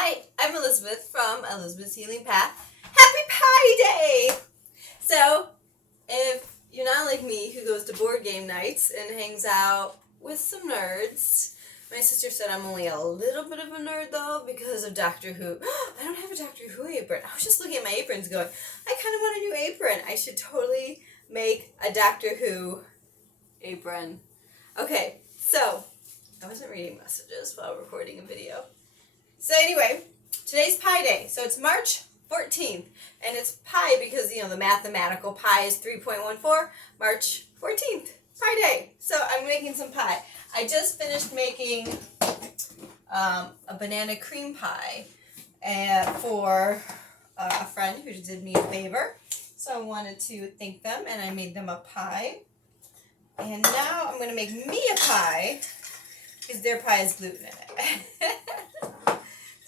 Hi, I'm Elizabeth from Elizabeth's Healing Path. Happy Pie Day! So, if you're not like me who goes to board game nights and hangs out with some nerds, my sister said I'm only a little bit of a nerd though because of Doctor Who. I don't have a Doctor Who apron. I was just looking at my aprons going, I kind of want a new apron. I should totally make a Doctor Who apron. Okay, so I wasn't reading messages while recording a video. So anyway, today's Pi Day. So it's March 14th. And it's pi because, the mathematical pi is 3.14. March 14th, Pi Day. So I'm making some pie. I just finished making a banana cream pie for a friend who did me a favor. So I wanted to thank them and I made them a pie. And now I'm going to make me a pie because their pie has gluten in it.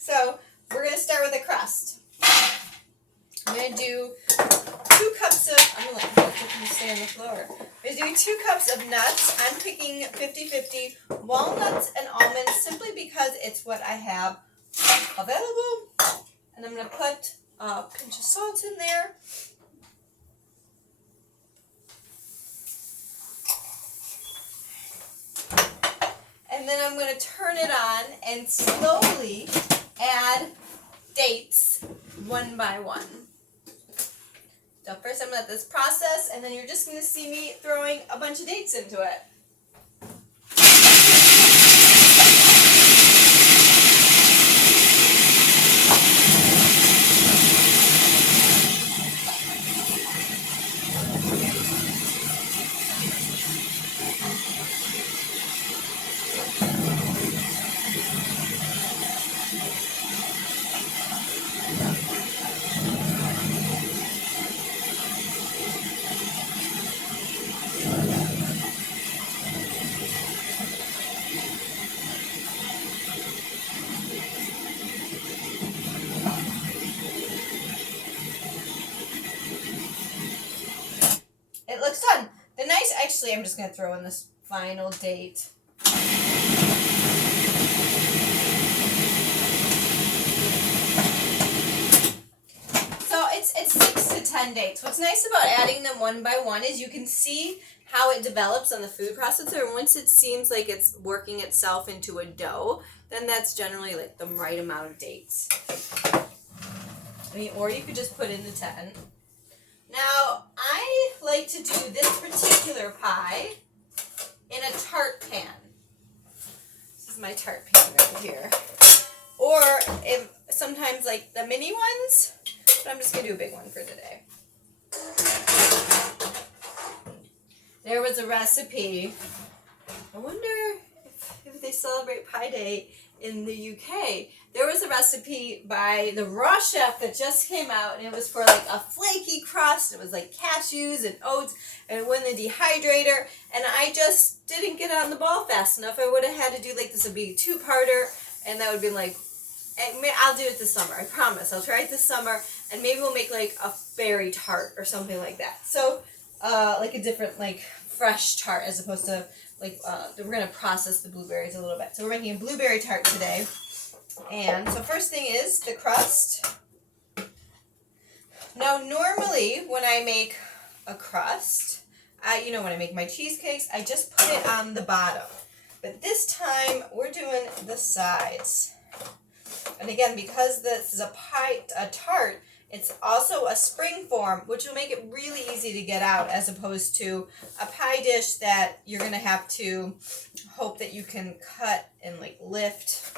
So we're going to start with a crust. I'm going to do 2 cups of, I'm going to let you stay on the floor. I'm going to do 2 cups of nuts. I'm picking 50-50 walnuts and almonds simply because it's what I have available. And I'm going to put a pinch of salt in there. And then I'm going to turn it on and slowly add dates one by one. So first I'm going to let this process, and then you're just going to see me throwing a bunch of dates into it. It looks done. The nice, actually, I'm just going to throw in this final date. So it's 6 to 10 dates. What's nice about adding them one by one is you can see how it develops on the food processor. And once it seems like it's working itself into a dough, then that's generally like the right amount of dates. Or you could just put in the 10. Now, I like to do this particular pie in a tart pan. This is my tart pan right here. Or if sometimes like the mini ones, but I'm just going to do a big one for today. There was a recipe. I wonder if they celebrate Pi Day in the UK. There was a recipe by the Raw Chef that just came out, and it was for like a flaky crust. It was like cashews and oats, and it went in the dehydrator, and I just didn't get on the ball fast enough. I would have had to do like this would be a 2-parter, and that would be like, I'll do it this summer. I promise. I'll try it this summer, and maybe we'll make like a berry tart or something like that. So, like a different like fresh tart as opposed to like we're gonna process the blueberries a little bit. So we're making a blueberry tart today. And so first thing is the crust. Now normally when I make a crust, when I make my cheesecakes, I just put it on the bottom. But this time we're doing the sides. And again, because this is a tart, it's also a spring form, which will make it really easy to get out as opposed to a pie dish that you're going to have to hope that you can cut and like lift.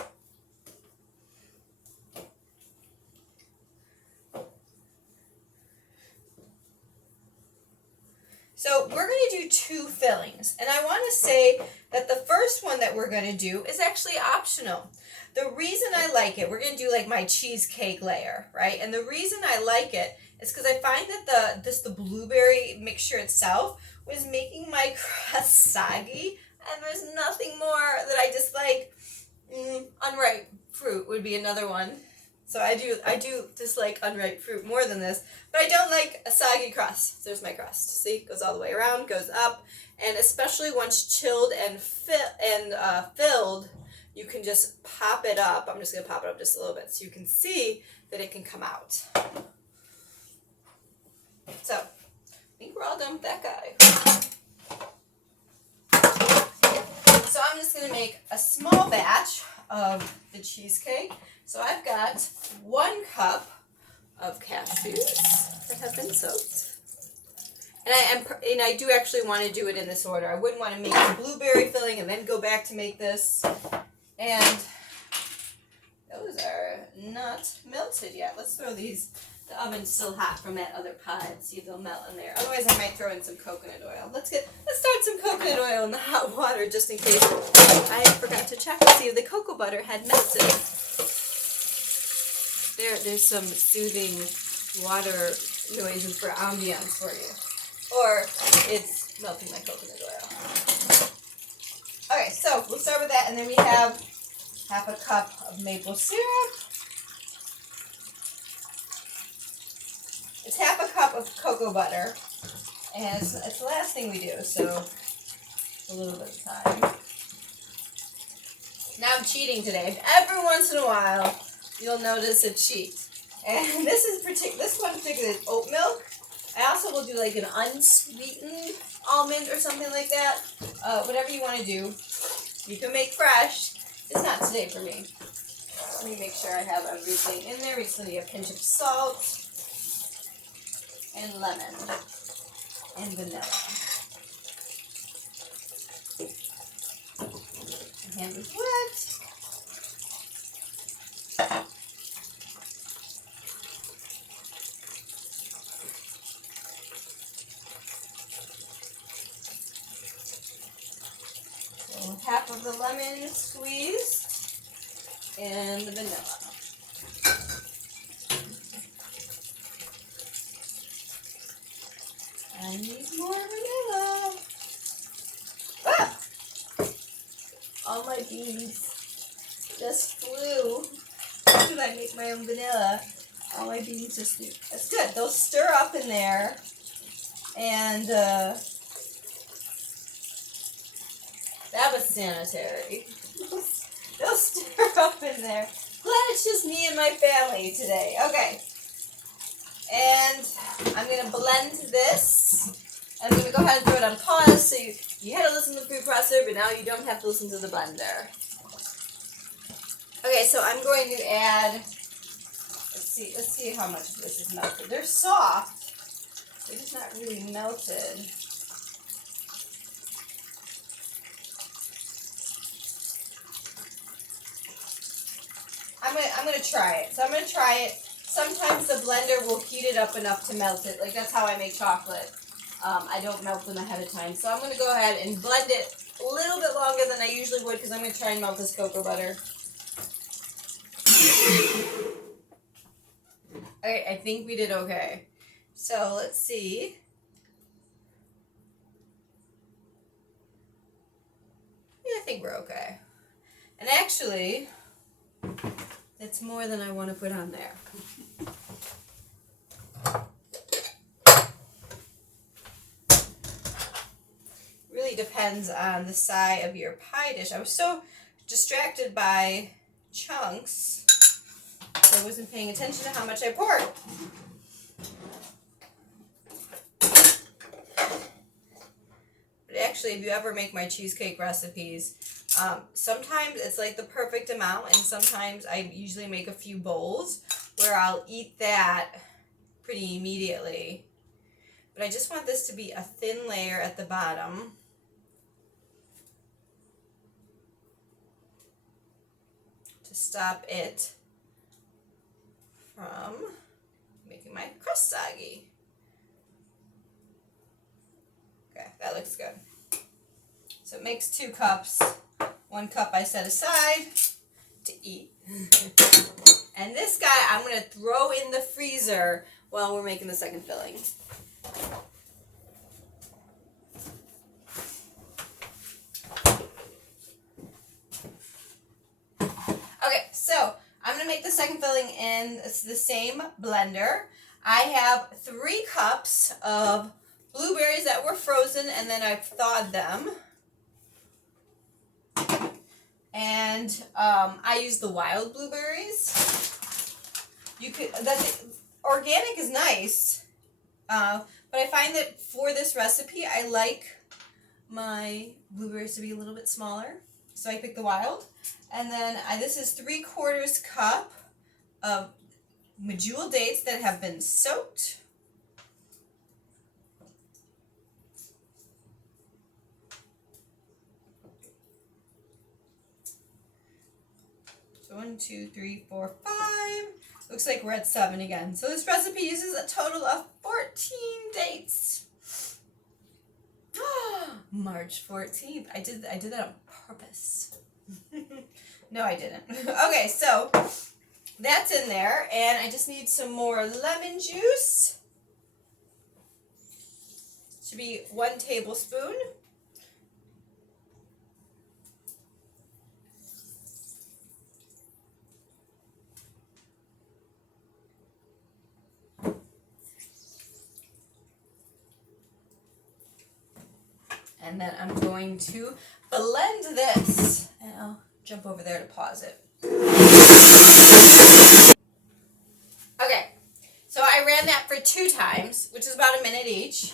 So we're going to do 2 fillings, and I want to say that the first one that we're going to do is actually optional. The reason I like it, we're going to do like my cheesecake layer, right? And the reason I like it is because I find that the blueberry mixture itself was making my crust soggy, and there's nothing more that I dislike. Unripe fruit would be another one. So I do dislike unripe fruit more than this, but I don't like a soggy crust. There's my crust. See, it goes all the way around, goes up, and especially once chilled and filled, you can just pop it up. I'm just going to pop it up just a little bit so you can see that it can come out. So, I think we're all done with that guy. So I'm just going to make a small batch of the cheesecake. So I've got 1 cup of cashews that have been soaked. And I do actually want to do it in this order. I wouldn't want to make the blueberry filling and then go back to make this. And those are not melted yet. Let's throw these. The oven's still hot from that other pot. See if they'll melt in there. Otherwise, I might throw in some coconut oil. Let's start some coconut oil in the hot water just in case I forgot to check to see if the cocoa butter had melted. There's some soothing water noises for ambiance for you. Or it's melting my coconut oil. Okay, so we'll start with that, and then we have half a cup of maple syrup. It's half a cup of cocoa butter, and it's the last thing we do, so a little bit of time. Now I'm cheating today. Every once in a while, you'll notice a cheat. And this one particularly is oat milk. I also will do like an unsweetened almond or something like that. Whatever you want to do. You can make fresh. It's not today for me. Let me make sure I have everything in there. We just need a pinch of salt and lemon and vanilla. My hand is wet. Half of the lemon squeezed and the vanilla. I need more vanilla. Ah! All my beans just flew. How did I make my own vanilla? All my beans just flew. That's good. They'll stir up in there and that was sanitary. They'll stir up in there. Glad it's just me and my family today. Okay. And I'm going to blend this. I'm going to go ahead and throw it on pause. So you had to listen to the food processor, but now you don't have to listen to the blender. Okay, so I'm going to add, let's see how much of this is melted. They're soft. They're just not really melted. I'm gonna try it. So I'm gonna try it. Sometimes the blender will heat it up enough to melt it. Like that's how I make chocolate. I don't melt them ahead of time. So I'm gonna go ahead and blend it a little bit longer than I usually would because I'm gonna try and melt this cocoa butter. Okay, I think we did okay. So let's see. Yeah, I think we're okay. And actually, it's more than I want to put on there. Really depends on the size of your pie dish. I was so distracted by chunks that I wasn't paying attention to how much I poured. But actually, if you ever make my cheesecake recipes, sometimes it's like the perfect amount, and sometimes I usually make a few bowls where I'll eat that pretty immediately. But I just want this to be a thin layer at the bottom. To stop it from making my crust soggy. Okay, that looks good. So it makes 2 cups. 1 cup I set aside to eat. And this guy I'm going to throw in the freezer while we're making the second filling. Okay, so I'm going to make the second filling in the same blender. I have 3 cups of blueberries that were frozen and then I've thawed them. and I use the wild blueberries. Organic is nice, but I find that for this recipe, I like my blueberries to be a little bit smaller, so I pick the wild. And then this is 3/4 cup of medjool dates that have been soaked. So 1, 2, 3, 4, 5. Looks like we're at 7 again. So this recipe uses a total of 14 dates. March 14th. I did that on purpose. No, I didn't. Okay, so that's in there, and I just need some more lemon juice. Should be 1 tablespoon. And then I'm going to blend this. And I'll jump over there to pause it. Okay, so I ran that for 2 times, which is about a minute each.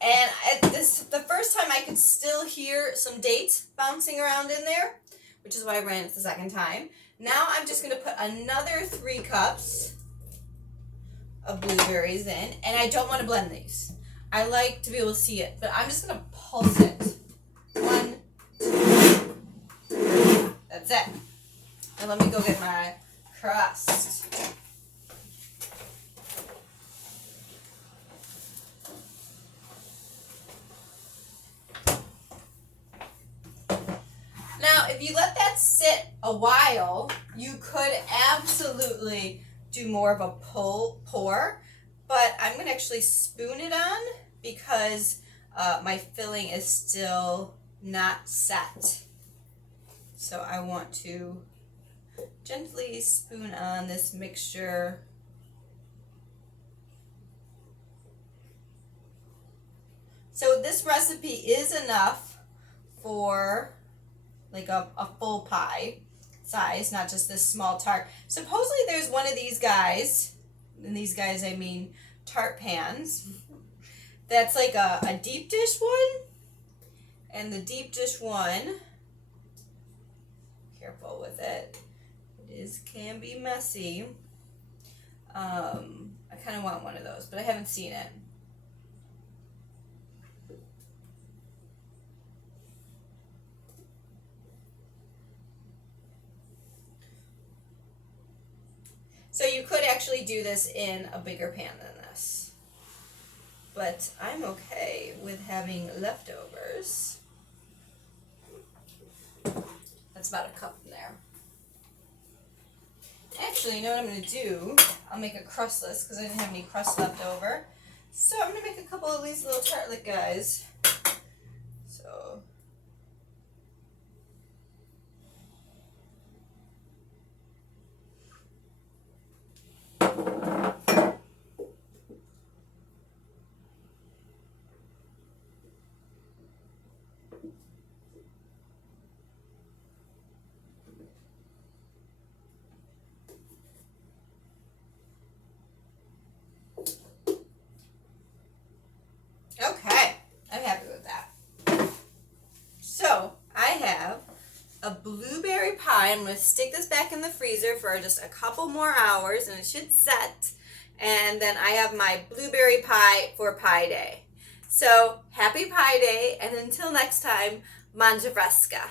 And the first time I could still hear some dates bouncing around in there, which is why I ran it the second time. Now I'm just going to put another 3 cups of blueberries in, and I don't want to blend these. I like to be able to see it, but I'm just going to pulse it. 1, 2, 3. That's it. And let me go get my crust. Now, if you let that sit a while, you could absolutely do more of a pour, but I'm going to actually spoon it on because my filling is still not set. So I want to gently spoon on this mixture. So this recipe is enough for like a full pie size, not just this small tart. Supposedly there's one of these guys, and these guys I mean tart pans, that's like a deep dish one, and the deep dish one, careful with it, can be messy. I kind of want one of those, but I haven't seen it. So you could actually do this in a bigger pan than this. But I'm okay with having leftovers. That's about a cup in there. Actually, you know what I'm going to do? I'll make a crustless because I didn't have any crust left over. So I'm going to make a couple of these little tartlet guys. So okay, I'm happy with that. So I have a blueberry pie. I'm going to stick this back in the freezer for just a couple more hours and it should set. And then I have my blueberry pie for Pie Day. So happy Pie Day, and until next time, mangia fresca.